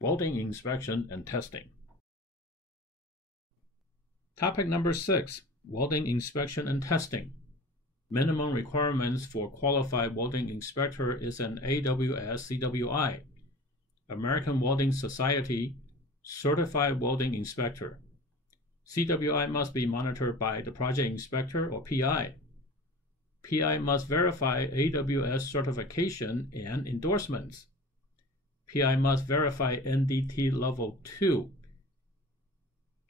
Welding inspection and testing. Topic number 6, welding inspection and testing. Minimum requirements for qualified welding inspector is an AWS CWI, American Welding Society Certified Welding Inspector. CWI must be monitored by the project inspector or PI. PI must verify AWS certification and endorsements. PI must verify NDT Level 2.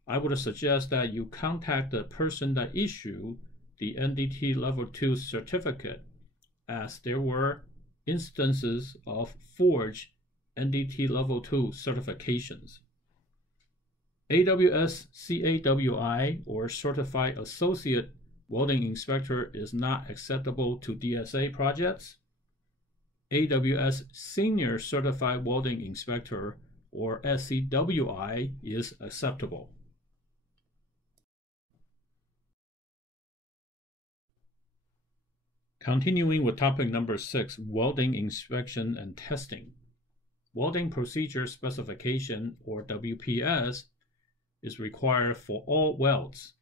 I would suggest that you contact the person that issued the NDT Level 2 certificate, as there were instances of forged NDT Level 2 certifications. AWS CAWI or Certified Associate Welding Inspector is not acceptable to DSA projects. AWS Senior Certified Welding Inspector or SCWI is acceptable. Continuing with topic number 6, welding inspection and testing. Welding Procedure Specification or WPS is required for all welds.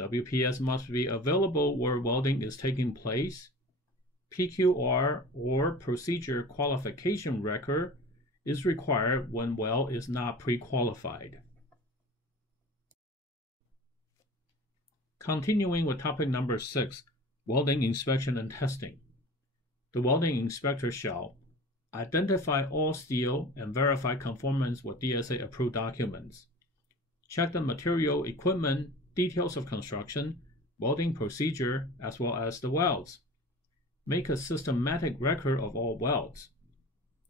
WPS must be available where welding is taking place. PQR or Procedure Qualification Record is required when weld is not pre-qualified. Continuing with topic number 6, welding inspection and testing. The welding inspector shall identify all steel and verify conformance with DSA approved documents. Check the material, equipment, details of construction, welding procedure, as well as the welds. Make a systematic record of all welds.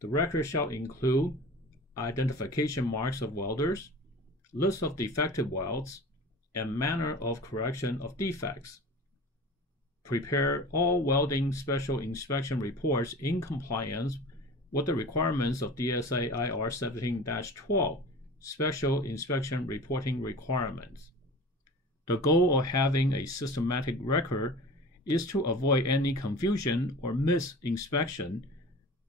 The record shall include identification marks of welders, list of defective welds, and manner of correction of defects. Prepare all welding special inspection reports in compliance with the requirements of DSA IR 17-12 Special Inspection Reporting Requirements. The goal of having a systematic record is to avoid any confusion or misinspection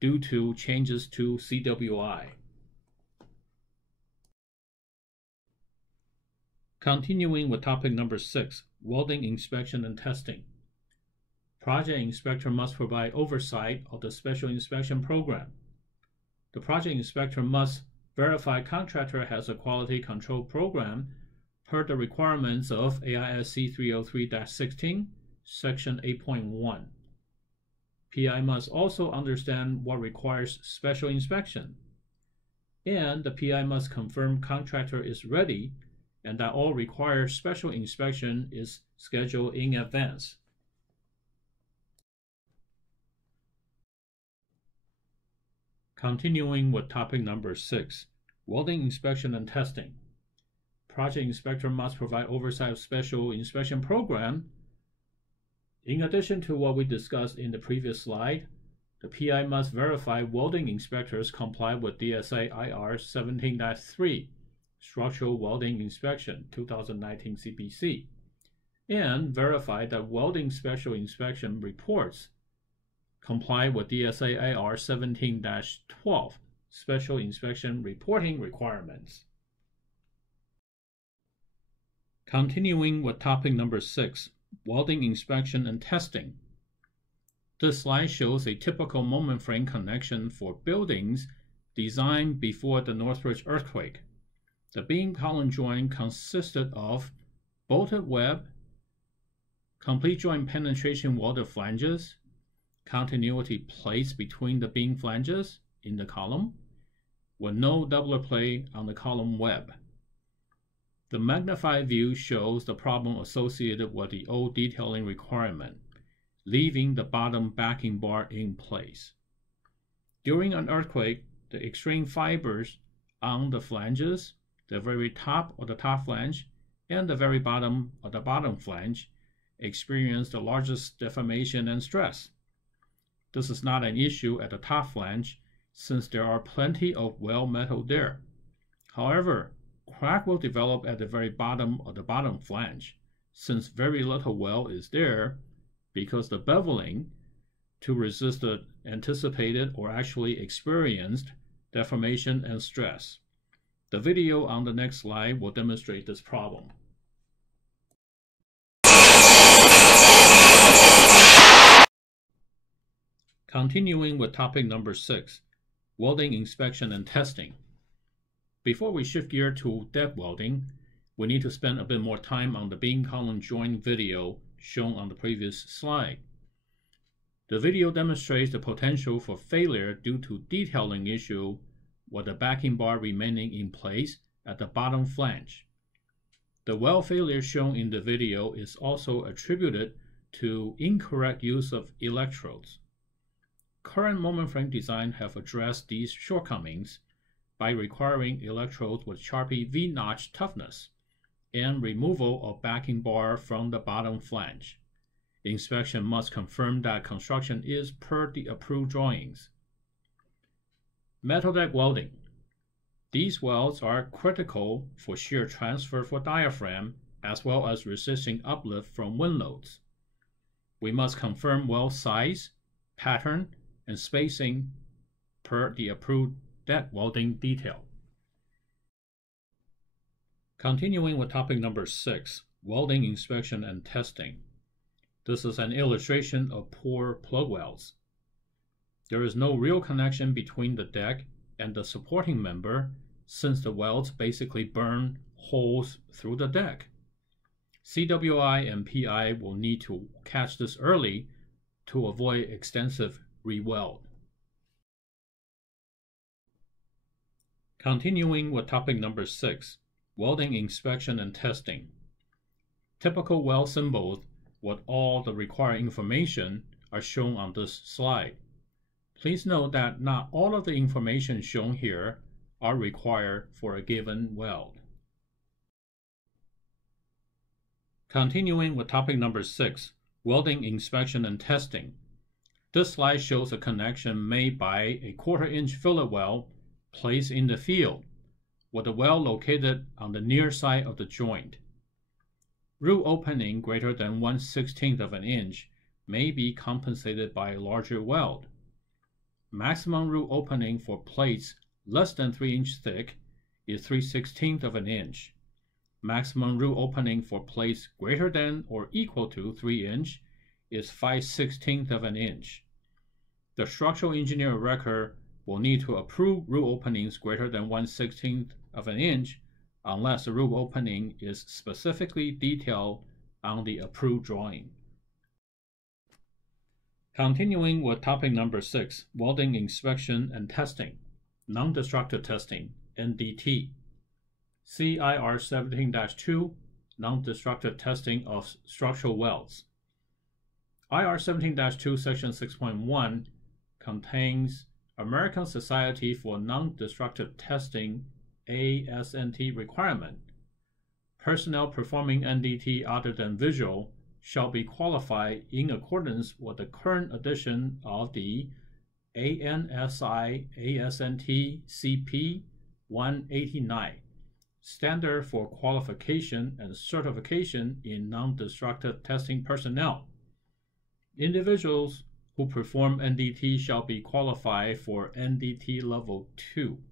due to changes to CWI. Continuing with topic number 6, welding inspection and testing. Project inspector must provide oversight of the special inspection program. The project inspector must verify contractor has a quality control program per the requirements of AISC 303-16, Section 8.1. PI must also understand what requires special inspection, and the PI must confirm contractor is ready and that all required special inspection is scheduled in advance. Continuing with topic number 6, welding inspection and testing. Project inspector must provide oversight of special inspection program. In addition to what we discussed in the previous slide, the PI must verify welding inspectors comply with DSA IR 17-3 Structural Welding Inspection 2019 CPC, and verify that welding special inspection reports comply with DSA IR 17-12 Special Inspection Reporting Requirements. Continuing with topic number 6, welding inspection and testing. This slide shows a typical moment frame connection for buildings designed before the Northridge earthquake. The beam column joint consisted of bolted web, complete joint penetration welded flanges, continuity plates between the beam flanges in the column, with no doubler plate on the column web. The magnified view shows the problem associated with the old detailing requirement, leaving the bottom backing bar in place. During an earthquake, the extreme fibers on the flanges, the very top of the top flange, and the very bottom of the bottom flange experience the largest deformation and stress. This is not an issue at the top flange since there are plenty of weld metal there. However, crack will develop at the very bottom of the bottom flange since very little weld is there because the beveling to resist the anticipated or actually experienced deformation, and stress. The video on the next slide will demonstrate this problem. Continuing with topic number 6, welding inspection and testing. Before we shift gear to deck welding, we need to spend a bit more time on the beam column joint video shown on the previous slide. The video demonstrates the potential for failure due to detailing issue with the backing bar remaining in place at the bottom flange. The weld failure shown in the video is also attributed to incorrect use of electrodes. Current moment frame designs have addressed these shortcomings by requiring electrodes with Sharpie V-notch toughness and removal of backing bar from the bottom flange. The inspection must confirm that construction is per the approved drawings. Metal deck welding. These welds are critical for shear transfer for diaphragm as well as resisting uplift from wind loads. We must confirm weld size, pattern, and spacing per the approved deck welding detail. Continuing with topic number 6, welding inspection and testing. This is an illustration of poor plug welds. There is no real connection between the deck and the supporting member since the welds basically burn holes through the deck. CWI and PI will need to catch this early to avoid extensive re-weld. Continuing with topic number 6, welding inspection and testing. Typical weld symbols with all the required information are shown on this slide. Please note that not all of the information shown here are required for a given weld. Continuing with topic number 6, welding inspection and testing. This slide shows a connection made by a 1/4-inch fillet weld placed in the field, with the weld located on the near side of the joint. Root opening greater than 1/16 of an inch may be compensated by a larger weld. Maximum root opening for plates less than 3 inches thick is 3/16 of an inch. Maximum root opening for plates greater than or equal to 3 inch is 5/16 of an inch. The structural engineer record will need to approve root openings greater than 1/16 of an inch unless the root opening is specifically detailed on the approved drawing. Continuing with topic number 6, welding inspection and testing, non-destructive testing, NDT. CIR 17-2, non-destructive testing of structural welds. IR 17-2 section 6.1 contains American Society for Non-Destructive Testing ASNT requirement. Personnel performing NDT other than visual shall be qualified in accordance with the current edition of the ANSI ASNT CP 189, Standard for Qualification and Certification in Non-Destructive Testing Personnel. Individuals who perform NDT shall be qualified for NDT Level 2.